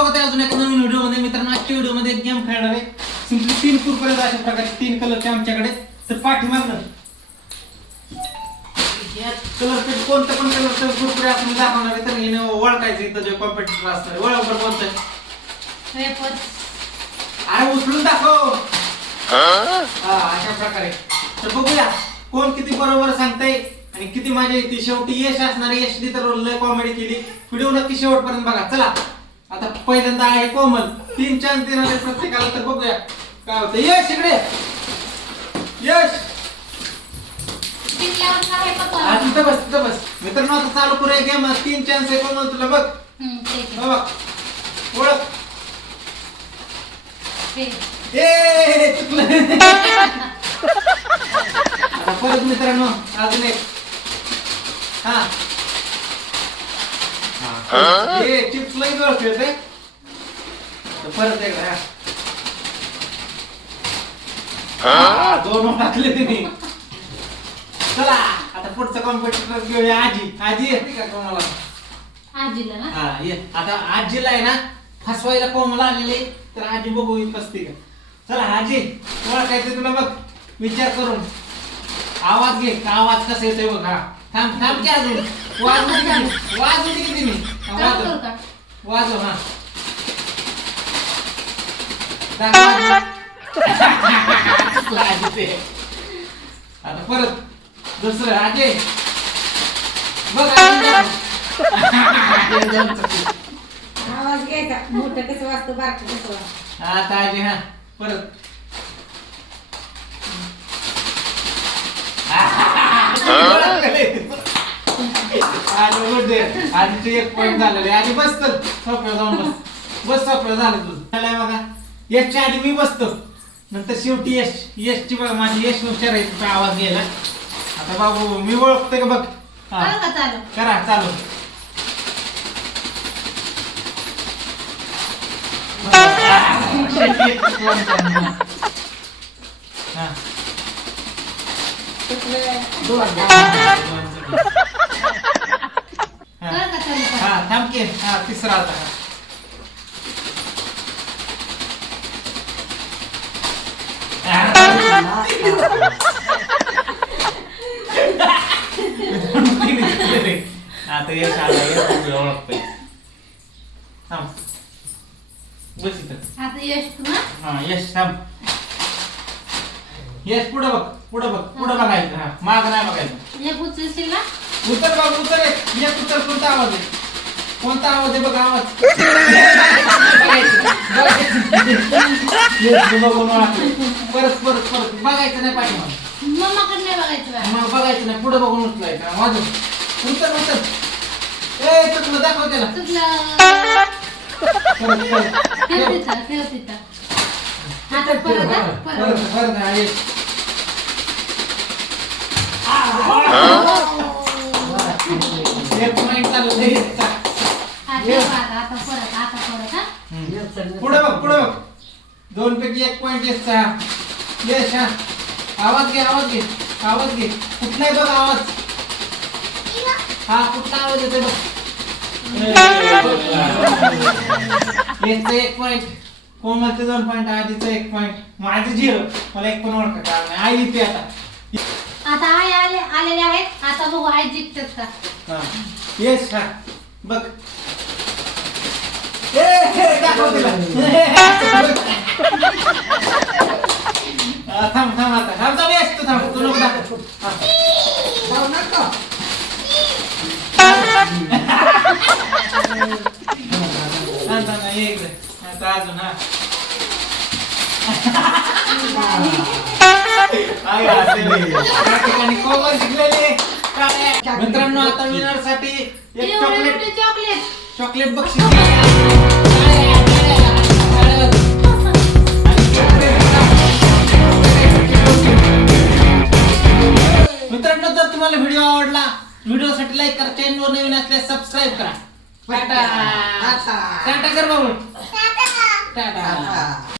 स्वागत आहे अजून एका नवीन व्हिडिओमध्ये. मित्रांनो आजच्या व्हिडिओमध्ये एक गेम खेळणार आहे. सिम्पली तीन कुरकुरे अशा प्रकारे तीन कलरचे आमच्याकडे. तर पाठीमागनं. या कलरचे कोणतं पण कलरचं कुरकुरे मी दाखवणार आहे. तर हिने ओळखायचं इथं जे कॉम्पिटिटर असणार आहे. ओळख बरं बोलतोय अरे उचलून दाखव. हा अशा प्रकारे. तर बघूया कोण किती बरोबर सांगताय आणि किती मजा येते शेवटी यश असणार. यशने तर लय कॉमेडी केली. व्हिडिओ नक्की शेवटपर्यंत बघा. चला. आता पहिल्यांदा आहे कोमल. तीन चान्स आहे प्रत्येकाला तर बघूया. काय होतं? यश इकडे. यश. हा तिथं बस तिथं बस. मित्रांनो आता चालू करूया गेम तीन चान्स आहे कोमल तुला बघ. ओळख. ए चुकलं. आता परत मित्रांनो अजून एक. हा. हा. चिप्स लई खेळते तर परत एकदा हा. हा, दोन टाकले तिने. चला आता पुढचा कॉम्पिटिटर घेऊया आजी. आजी येते का कोणाला? आजीला ना? हा ये. आता आजीला आहे ना फसवायला कोमला आलेले तर आजी बघू येत असते का? चला आजी ओळखायचं तुला बघ. विचार करून. आवाज घे का आवाज कसा येतोय बघ हा. थांब थांब की अजून. वाजवू दे की वाजवू दे की हा, चालू वाजव. करू का वाजव हा. वाजव. आजी ते. आता परत दुसरं आजे बघ. आवाज घ्यायचा. मोठं कसं वाजतं बारकं कसं वाजतं? हा हा. परत. आधीचे एक पॉईंट झालेले आधी बस तर. सोप्या जाऊन बस. बस सोप्या झालं तुझं. बघा. यशच्या आधी मी बसतो. नंतर शेवटी यश. यशची बघा माझी यशनुसार आवाज घ्यायला आता बाबू मी ओळखतोय का बघ? हा. करू का चालू? करा चालू. हा. हा. हा थांब की हा तिसरा आता. आता यश आला यश ओळखतोय. थांब. बस इथं. आता यश तू ना हा यश थांब. यश पुढं बघ पुढं बघ पुढं बघायचं. हा माग नाही बघायचं. उचलशील ना? उतर बघ उतर एक. एक उतर कोणता आवाज आहे कोणता आवाज आहे बघ आवाज. परत परत परत. बघायचं नाही पाठीमाग मम्माकडे नाही बघायचं. मग बघायचं नाही. पुढे बघून उचलायचं. वाजव. उतर उतर ए चुकलं दाखव त्याला. परत परत परत परत. एक चालू. ठेव आता आता परत आता परत हा? पुढे बघ पुढे बघ. दोन पैकी एक पॉइंट येसचा यश हा आवाज घे आवाज घे. आवाज घे. कुठलाही बघ आवाज? हा कुठला आवाज येतोय बघ. एक पॉइंट कोमलचे दोन पॉइंट आधीचा एक पॉइंट माझं झिरो. मला एक पण ओळखा कारण नाही. आई इथे आता. आता आई आले आलेले आहेत. आता बघू आई जिंकतात का? हा. येस हा बघ. हे. हा, थांब थांब आता थांब थांब येस तू थांब तू नको दाखव हा. जाऊ नको अजून हा ठिकाणी. मित्रांनो आता विनरसाठी एक चॉकलेट चॉकलेट बक्षीस. मित्रांनो जर तुम्हाला व्हिडिओ आवडला व्हिडिओसाठी लाईक करा चॅनल नवीन असल्यास सबस्क्राईब करा टाटा टाटा. टाटा कर बाबू टाटा टाटा.